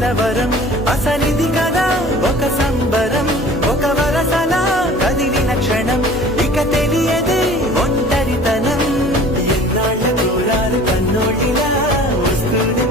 కలవరం అసలిది కదా ఒక సంబరం ఒక వరసలా కదిలిన క్షణం ఇక తెలియదే ఒంటరితనం ఎన్నాళ్ళ దూరాలు కన్నోళ్ళిలా వస్తుంది